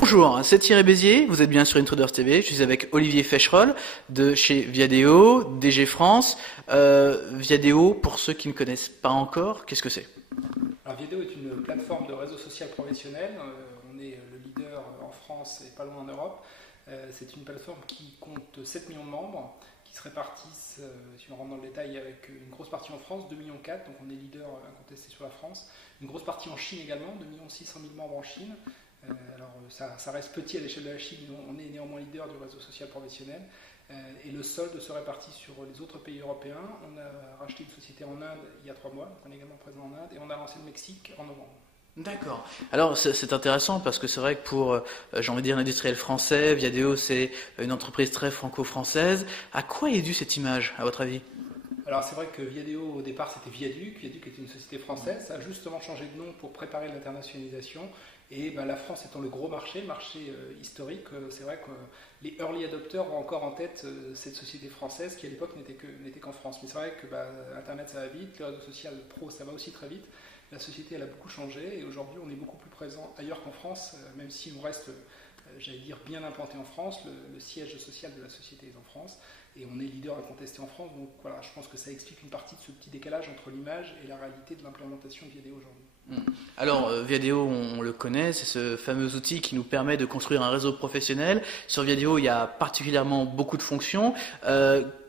Bonjour, c'est Thierry Bézier, vous êtes bien sur Intruders TV, je suis avec Olivier Fecherolles de chez Viadeo, DG France. Viadeo, pour ceux qui ne connaissent pas encore, qu'est-ce que c'est? Alors, Viadeo est une plateforme de réseau social professionnel, on est le leader en France et pas loin en Europe. C'est une plateforme qui compte 7 millions de membres, qui se répartissent, si on rentre dans le détail, avec une grosse partie en France, 2,4 millions, donc on est leader incontesté sur la France. Une grosse partie en Chine également, 2,6 millions membres en Chine. Alors ça reste petit à l'échelle de la Chine, mais on est néanmoins leader du réseau social professionnel. Et le solde se répartit sur les autres pays européens. On a racheté une société en Inde il y a 3 mois, donc on est également présent en Inde, et on a lancé le Mexique en novembre. D'accord. Alors c'est intéressant parce que c'est vrai que pour, j'ai envie de dire, l'industriel français, Viadeo c'est une entreprise très franco-française. À quoi est due cette image, à votre avis? Alors c'est vrai que Viadeo au départ c'était Viaduc. Viaduc était une société française, ça a justement changé de nom pour préparer l'internationalisation. Et la France étant le gros marché historique, c'est vrai que les early adopters ont encore en tête cette société française qui à l'époque n'était qu'en France. Mais c'est vrai que Internet ça va vite, le réseau social pro ça va aussi très vite. La société elle a beaucoup changé et aujourd'hui on est beaucoup plus présent ailleurs qu'en France, même si on reste, j'allais dire, bien implanté en France. Le siège social de la société est en France et on est leader incontesté en France. Donc voilà, je pense que ça explique une partie de ce petit décalage entre l'image et la réalité de l'implémentation de Viadeo aujourd'hui. Alors, Viadeo, on le connaît, c'est ce fameux outil qui nous permet de construire un réseau professionnel. Sur Viadeo, il y a particulièrement beaucoup de fonctions.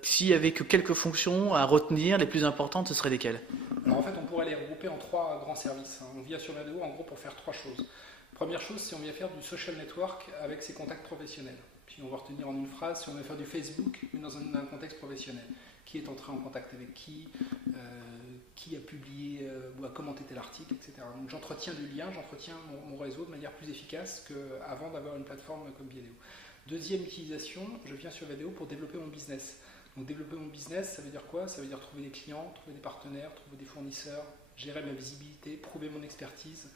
S'il n'y avait que quelques fonctions à retenir, les plus importantes, ce seraient lesquelles? Alors en fait, on pourrait les regrouper en 3 grands services. On vient sur Viadeo en gros pour faire 3 choses. Première chose, c'est on vient faire du social network avec ses contacts professionnels. Puis on va retenir en une phrase, si on veut faire du Facebook, mais dans un contexte professionnel. Qui est entré en contact avec qui a publié ou a commenté tel article, etc. Donc j'entretiens du lien, j'entretiens mon réseau de manière plus efficace qu'avant d'avoir une plateforme comme Viadeo. Deuxième utilisation, je viens sur Viadeo pour développer mon business. Donc développer mon business, ça veut dire quoi? Ça veut dire trouver des clients, trouver des partenaires, trouver des fournisseurs, gérer ma visibilité, prouver mon expertise,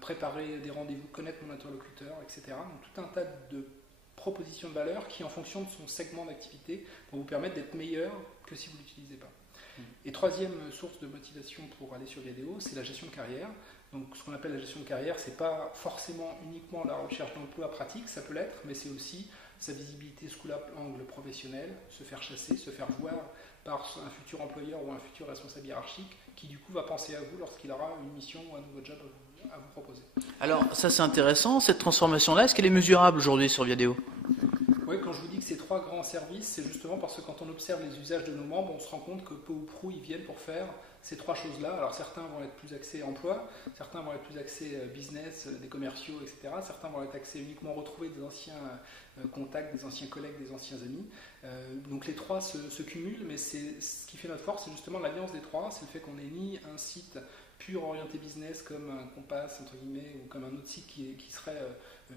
préparer des rendez-vous, connaître mon interlocuteur, etc. Donc tout un tas de propositions de valeur qui, en fonction de son segment d'activité, vont vous permettre d'être meilleur que si vous ne l'utilisez pas. Et troisième source de motivation pour aller sur Viadeo, c'est la gestion de carrière. Donc ce qu'on appelle la gestion de carrière, c'est pas forcément uniquement la recherche d'emploi pratique, ça peut l'être, mais c'est aussi sa visibilité sous l'angle professionnel, se faire chasser, se faire voir par un futur employeur ou un futur responsable hiérarchique qui du coup va penser à vous lorsqu'il aura une mission ou un nouveau job à vous proposer. Alors ça c'est intéressant, cette transformation-là, est-ce qu'elle est mesurable aujourd'hui sur Viadeo? Oui, quand je vous dis que c'est 3 grands services, c'est justement parce que quand on observe les usages de nos membres, on se rend compte que peu ou prou, ils viennent pour faire ces 3 choses-là. Alors certains vont être plus axés emploi, certains vont être plus axés business, des commerciaux, etc. Certains vont être axés uniquement retrouver des anciens contacts, des anciens collègues, des anciens amis. Donc les 3 se cumulent, mais ce qui fait notre force, c'est justement l'alliance des 3. C'est le fait qu'on n'ait ni un site pur orienté business comme un Compass entre guillemets ou comme un autre site qui serait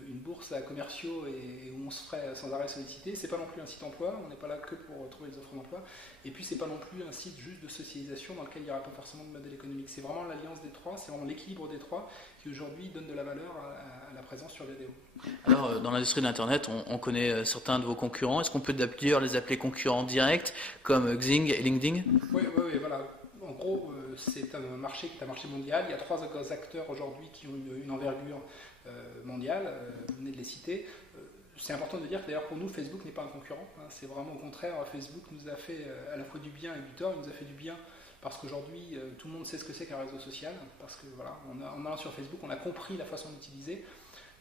une bourse à commerciaux et où on se ferait sans arrêt solliciter. C'est pas non plus un site emploi, on n'est pas là que pour trouver des offres d'emploi, et puis c'est pas non plus un site juste de socialisation dans lequel il n'y aura pas forcément de modèle économique. C'est vraiment l'alliance des 3, c'est vraiment l'équilibre des 3 qui aujourd'hui donne de la valeur à la présence sur Viadeo. Alors dans l'industrie de l'internet, on connaît certains de vos concurrents. Est-ce qu'on peut d'ailleurs les appeler concurrents directs comme Xing et LinkedIn? Oui, voilà. En gros, c'est un marché qui est un marché mondial. Il y a 3 acteurs aujourd'hui qui ont une envergure mondiale, vous venez de les citer. C'est important de dire que d'ailleurs pour nous, Facebook n'est pas un concurrent. C'est vraiment au contraire, Facebook nous a fait à la fois du bien et du tort. Il nous a fait du bien parce qu'aujourd'hui, tout le monde sait ce que c'est qu'un réseau social. Parce que voilà, en allant sur Facebook, on a compris la façon d'utiliser.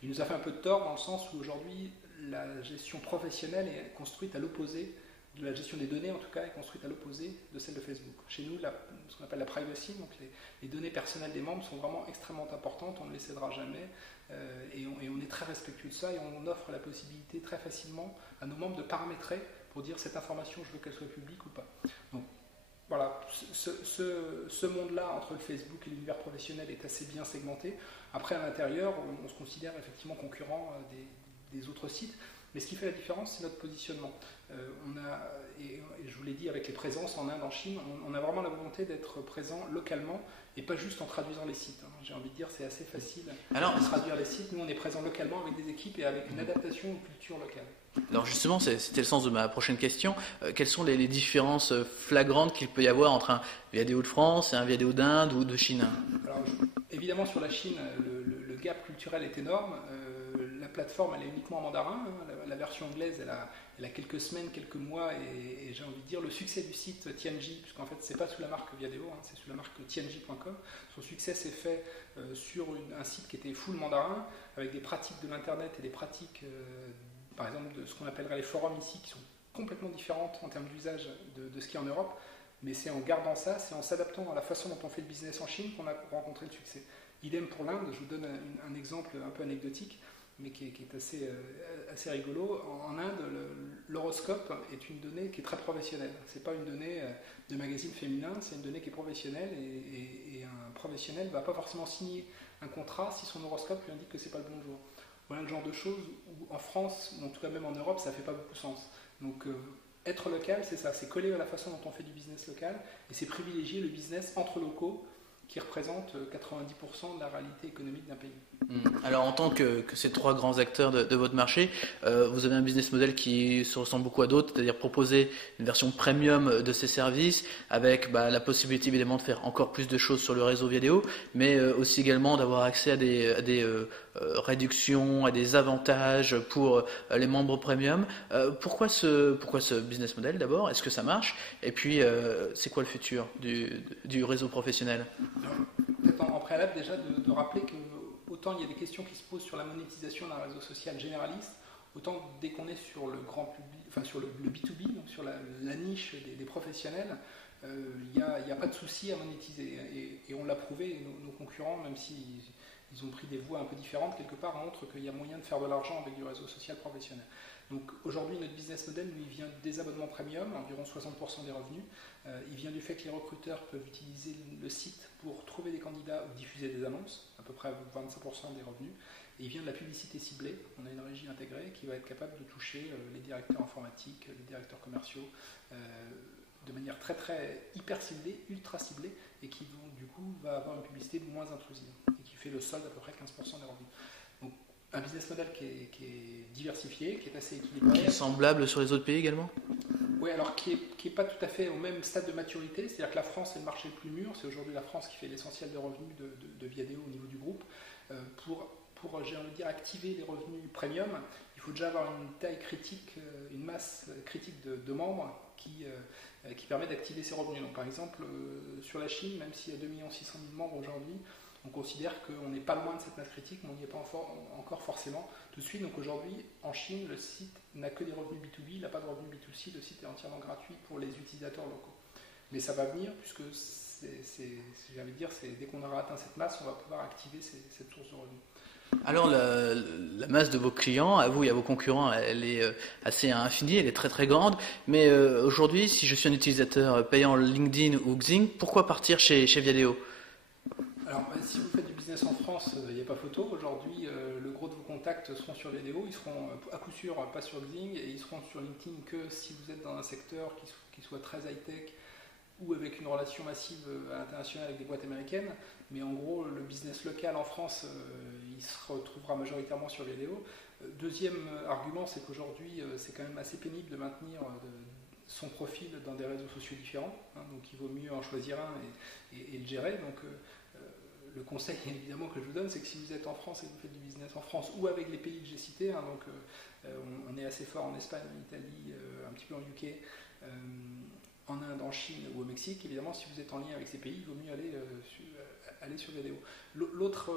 Il nous a fait un peu de tort dans le sens où aujourd'hui, la gestion professionnelle est construite à l'opposé de la gestion des données, en tout cas, est construite à l'opposé de celle de Facebook. Chez nous, ce qu'on appelle la privacy, donc les données personnelles des membres sont vraiment extrêmement importantes, on ne les cédera jamais, et on est très respectueux de ça, et on offre la possibilité très facilement à nos membres de paramétrer pour dire cette information, je veux qu'elle soit publique ou pas. Donc voilà, ce monde-là entre le Facebook et l'univers professionnel est assez bien segmenté. Après, à l'intérieur, on se considère effectivement concurrent des autres sites. Mais ce qui fait la différence, c'est notre positionnement. Et je vous l'ai dit avec les présences en Inde, en Chine, on a vraiment la volonté d'être présent localement et pas juste en traduisant les sites. J'ai envie de dire, c'est assez facile de traduire les sites. Nous, on est présent localement avec des équipes et avec une adaptation aux cultures locales. Alors justement, c'était le sens de ma prochaine question. Quelles sont les différences flagrantes qu'il peut y avoir entre un Viadeo de France et un Viadeo d'Inde ou de Chine? Alors, évidemment, sur la Chine, le gap culturel est énorme. La plateforme, elle est uniquement en mandarin. La version anglaise, elle a quelques semaines, quelques mois, et j'ai envie de dire le succès du site Tianji, puisqu'en fait, c'est pas sous la marque Viadeo, c'est sous la marque tianji.com. Son succès s'est fait sur un site qui était full mandarin, avec des pratiques de l'internet et des pratiques par exemple de ce qu'on appellerait les forums ici, qui sont complètement différentes en termes d'usage de ce qu'il y a en Europe, mais c'est en gardant ça, c'est en s'adaptant à la façon dont on fait le business en Chine qu'on a rencontré le succès. Idem pour l'Inde, je vous donne un exemple un peu anecdotique, mais qui est assez rigolo. En Inde, l'horoscope est une donnée qui est très professionnelle. Ce n'est pas une donnée de magazine féminin, c'est une donnée qui est professionnelle, et un professionnel ne va pas forcément signer un contrat si son horoscope lui indique que ce n'est pas le bon jour. Voilà le genre de choses où en France, ou en tout cas même en Europe, ça ne fait pas beaucoup sens. Donc être local, c'est ça, c'est coller à la façon dont on fait du business local, et c'est privilégier le business entre locaux qui représente 90% de la réalité économique d'un pays. Alors en tant que ces trois grands acteurs de votre marché, vous avez un business model qui se ressemble beaucoup à d'autres, c'est-à-dire proposer une version premium de ces services avec la possibilité évidemment de faire encore plus de choses sur le réseau Viadeo, mais aussi également d'avoir accès à des réductions, à des avantages pour les membres premium. Pourquoi ce business model d'abord? Est-ce que ça marche? Et puis c'est quoi le futur du réseau professionnel? Peut-être en préalable déjà de rappeler que autant il y a des questions qui se posent sur la monétisation d'un réseau social généraliste, autant dès qu'on est sur le grand public, enfin sur le B2B, donc sur la niche des professionnels, il n'y a pas de souci à monétiser. Et on l'a prouvé, nos concurrents, même s'ils ont pris des voies un peu différentes, quelque part montrent qu'il y a moyen de faire de l'argent avec du réseau social professionnel. Donc aujourd'hui, notre business model, lui, vient des abonnements premium, environ 60% des revenus. Il vient du fait que les recruteurs peuvent utiliser le site pour trouver des candidats ou diffuser des annonces, à peu près 25% des revenus. Et il vient de la publicité ciblée. On a une régie intégrée qui va être capable de toucher les directeurs informatiques, les directeurs commerciaux, de manière très très hyper ciblée, ultra ciblée, et qui donc, du coup va avoir une publicité moins intrusive et qui fait le solde d'à peu près 15% des revenus. Donc un business model qui est diversifié, qui est assez équilibré. Qui est semblable sur les autres pays également? Oui, alors qui est pas tout à fait au même stade de maturité, c'est-à-dire que la France est le marché le plus mûr, c'est aujourd'hui la France qui fait l'essentiel des revenus de Viadeo au niveau du groupe. Pour j'ai envie de dire, activer les revenus premium, il faut déjà avoir une taille critique, une masse critique de membres qui permet d'activer ces revenus. Donc, par exemple, sur la Chine, même s'il y a 2 600 000 membres aujourd'hui, on considère qu'on n'est pas loin de cette masse critique, mais on n'y est pas encore forcément tout de suite. Donc aujourd'hui, en Chine, le site n'a que des revenus B2B, il n'a pas de revenus B2C, le site est entièrement gratuit pour les utilisateurs locaux. Mais ça va venir, puisque j'ai envie de dire, dès qu'on aura atteint cette masse, on va pouvoir activer cette source de revenus. Alors la masse de vos clients, à vous et à vos concurrents, elle est assez infinie, elle est très très grande. Mais aujourd'hui, si je suis un utilisateur payant LinkedIn ou Xing, pourquoi partir chez Viadeo? Alors, si vous faites du business en France, il n'y a pas photo. Aujourd'hui, le gros de vos contacts seront sur Viadeo. Ils seront à coup sûr pas sur Xing et ils seront sur LinkedIn que si vous êtes dans un secteur qui soit très high-tech ou avec une relation massive à l'international avec des boîtes américaines. Mais en gros, le business local en France, il se retrouvera majoritairement sur Viadeo. Deuxième argument, c'est qu'aujourd'hui, c'est quand même assez pénible de maintenir son profil dans des réseaux sociaux différents. Donc il vaut mieux en choisir un et le gérer. Donc le conseil évidemment que je vous donne, c'est que si vous êtes en France et que vous faites du business en France ou avec les pays que j'ai cités, donc on est assez fort en Espagne, en Italie, un petit peu en UK, en Inde, en Chine ou au Mexique, évidemment si vous êtes en lien avec ces pays, il vaut mieux aller sur Viadeo. L'autre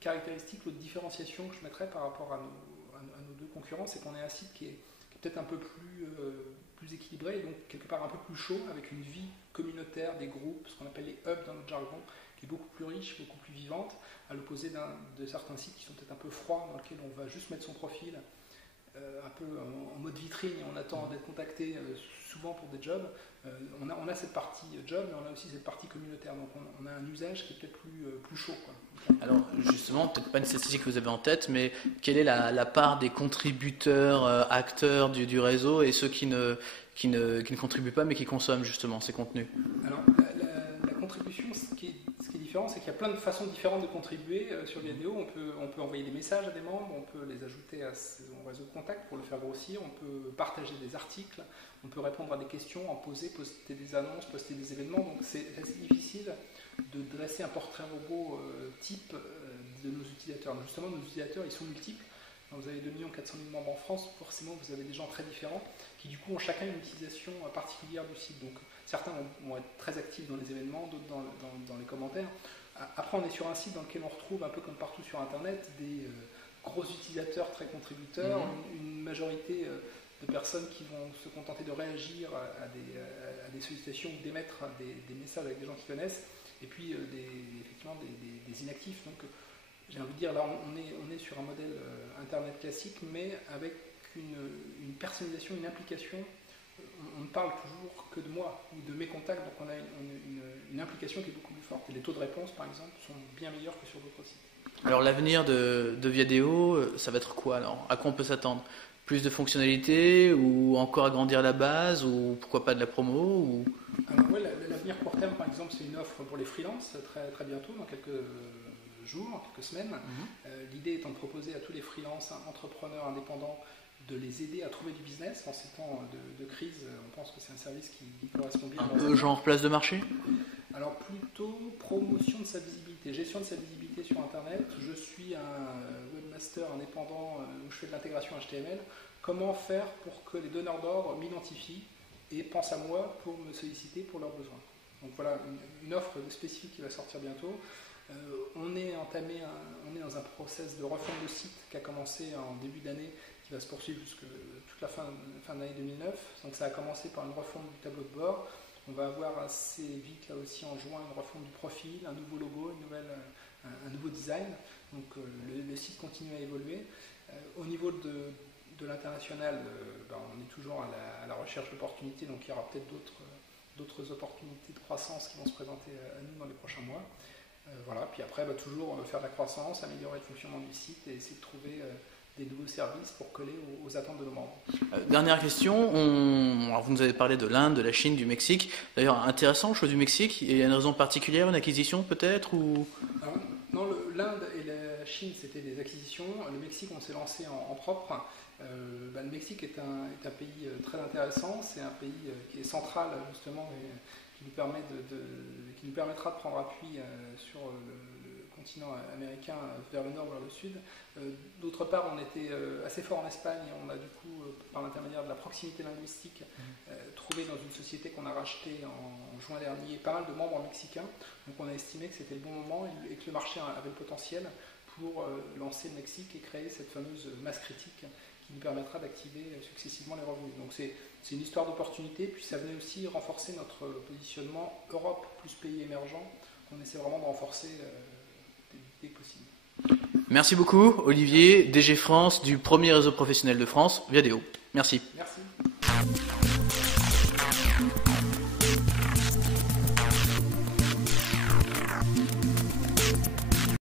caractéristique, l'autre différenciation que je mettrais par rapport à nos deux concurrents, c'est qu'on est un site qui est peut-être un peu plus équilibré, donc quelque part un peu plus chaud, avec une vie communautaire, des groupes, ce qu'on appelle les hubs dans notre jargon, qui est beaucoup plus riche, beaucoup plus vivante, à l'opposé de certains sites qui sont peut-être un peu froids, dans lesquels on va juste mettre son profil un peu en mode vitrine et on attend d'être contacté souvent pour des jobs. On a cette partie job, mais on a aussi cette partie communautaire. Donc on a un usage qui est peut-être plus chaud, quoi. Alors justement, peut-être pas une statistique que vous avez en tête, mais quelle est la part des contributeurs, acteurs du réseau et ceux qui ne contribuent pas mais qui consomment justement ces contenus? Alors la contribution, ce qui est différent, c'est qu'il y a plein de façons différentes de contribuer sur Viadeo. On peut envoyer des messages à des membres, on peut les ajouter à son réseau de contact pour le faire grossir, on peut partager des articles, on peut répondre à des questions, en poster des annonces, poster des événements. Donc c'est assez difficile de dresser un portrait robot type de nos utilisateurs. Justement, nos utilisateurs, ils sont multiples. Quand vous avez 2 400 000 membres en France, forcément vous avez des gens très différents qui du coup ont chacun une utilisation particulière du site. Donc certains vont être très actifs dans les événements, d'autres dans les commentaires. Après, on est sur un site dans lequel on retrouve, un peu comme partout sur Internet, des gros utilisateurs très contributeurs, une majorité de personnes qui vont se contenter de réagir à des sollicitations ou d'émettre des messages avec des gens qu'ils connaissent, et puis effectivement des inactifs. Donc j'ai envie de dire, là on est sur un modèle Internet classique, mais avec une personnalisation, une implication. On ne parle toujours que de moi ou de mes contacts, donc on a une implication qui est beaucoup plus forte. Et les taux de réponse, par exemple, sont bien meilleurs que sur d'autres sites. Alors l'avenir de Viadeo, ça va être quoi alors? À quoi on peut s'attendre? Plus de fonctionnalités ou encore agrandir la base ou pourquoi pas de la promo ou... Alors, ouais, l'avenir court terme, par exemple, c'est une offre pour les freelances très, très bientôt, dans quelques jours, quelques semaines. L'idée étant de proposer à tous les freelances, entrepreneurs, indépendants, de les aider à trouver du business en ces temps de crise. On pense que c'est un service qui correspond bien. Un peu genre place de marché? Alors plutôt promotion de sa visibilité, gestion de sa visibilité sur Internet. Je suis un webmaster indépendant où je fais de l'intégration HTML. Comment faire pour que les donneurs d'ordre m'identifient et pensent à moi pour me solliciter pour leurs besoins? Donc voilà, une offre spécifique qui va sortir bientôt. On est dans un process de refonte de site qui a commencé en début d'année, qui va se poursuivre jusqu'à toute la fin de l'année 2009. Donc ça a commencé par une refonte du tableau de bord. On va avoir assez vite, là aussi en juin, une refonte du profil, un nouveau logo, un nouveau design. Donc le site continue à évoluer. Au niveau de l'international, on est toujours à la recherche d'opportunités, donc il y aura peut-être d'autres opportunités de croissance qui vont se présenter à nous dans les prochains mois. Voilà. Puis après, toujours faire de la croissance, améliorer le fonctionnement du site et essayer de trouver des nouveaux services pour coller aux attentes de nos membres. Dernière question, alors vous nous avez parlé de l'Inde, de la Chine, du Mexique. D'ailleurs, intéressant, le choix du Mexique. Il y a une raison particulière, une acquisition peut-être ou... Alors, non, l'Inde et la Chine, c'était des acquisitions. Le Mexique, on s'est lancé en propre. Le Mexique est un pays très intéressant. C'est un pays qui est central, justement, et qui nous permettra de prendre appui sur le continent américain vers le nord, vers le sud. D'autre part, on était assez fort en Espagne et on a du coup, par l'intermédiaire de la proximité linguistique, trouvé dans une société qu'on a rachetée en juin dernier pas mal de membres mexicains. Donc on a estimé que c'était le bon moment et que le marché avait le potentiel pour lancer le Mexique et créer cette fameuse masse critique qui nous permettra d'activer successivement les revenus. Donc c'est une histoire d'opportunité, puis ça venait aussi renforcer notre positionnement Europe plus pays émergents, qu'on essaie vraiment de renforcer dès que possible. Merci beaucoup Olivier, DG France du premier réseau professionnel de France, Viadeo. Merci. Merci.